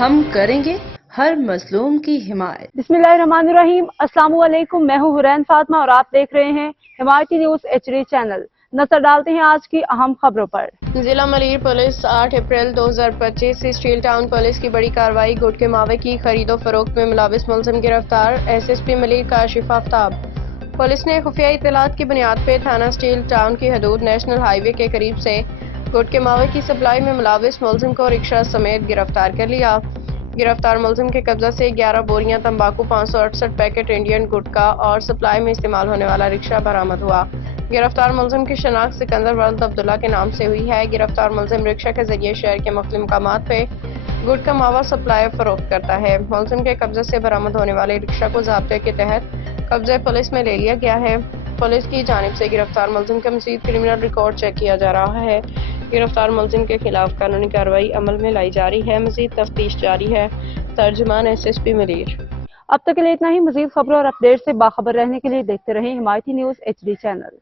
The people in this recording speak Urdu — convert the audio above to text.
ہم کریں گے ہر مظلوم کی حمایت۔ بسم اللہ الرحمن الرحیم۔ السلام علیکم، میں ہوں حرین فاطمہ اور آپ دیکھ رہے ہیں حمایتی نیوز HD چینل۔ نظر ڈالتے ہیں آج کی اہم خبروں پر۔ ضلع ملیر پولیس 8 اپریل 2025 سے اسٹیل ٹاؤن پولیس کی بڑی کارروائی۔ گٹکے ماوے کی خرید و فروخت میں ملوث ملزم گرفتار۔ SSP ملیر کاشف آفتاب۔ پولیس نے خفیہ اطلاعات کی بنیاد پہ تھانہ اسٹیل ٹاؤن کی حدود نیشنل ہائی وے کے قریب سے گٹکے ماوے کی سپلائی میں ملوث ملزم کو رکشہ سمیت گرفتار کر لیا۔ گرفتار ملزم کے قبضہ سے 11 بوریاں تمباکو، 568 پیکٹ انڈین گٹکا اور سپلائی میں استعمال ہونے والا رکشہ برآمد ہوا۔ گرفتار ملزم کی شناخت سکندر ولد عبداللہ کے نام سے ہوئی ہے۔ گرفتار ملزم رکشہ کے ذریعے شہر کے مختلف مقامات پہ گٹکا ماوا سپلائی فروخت کرتا ہے۔ ملزم کے قبضے سے برآمد ہونے والے رکشہ کو ضابطے کے تحت قبضے پولیس میں لے لیا گیا ہے۔ پولیس کی جانب سے گرفتار ملزم کا مزید کرمنل ریکارڈ چیک کیا جا رہا ہے۔ گرفتار ملزم کے خلاف قانونی کارروائی عمل میں لائی جا رہی ہے۔ مزید تفتیش جاری ہے۔ ترجمان SSP ملیر۔ اب تک کے لیے اتنا ہی۔ مزید خبروں اور اپڈیٹ سے باخبر رہنے کے لیے دیکھتے رہیں حمایتی نیوز HD چینل۔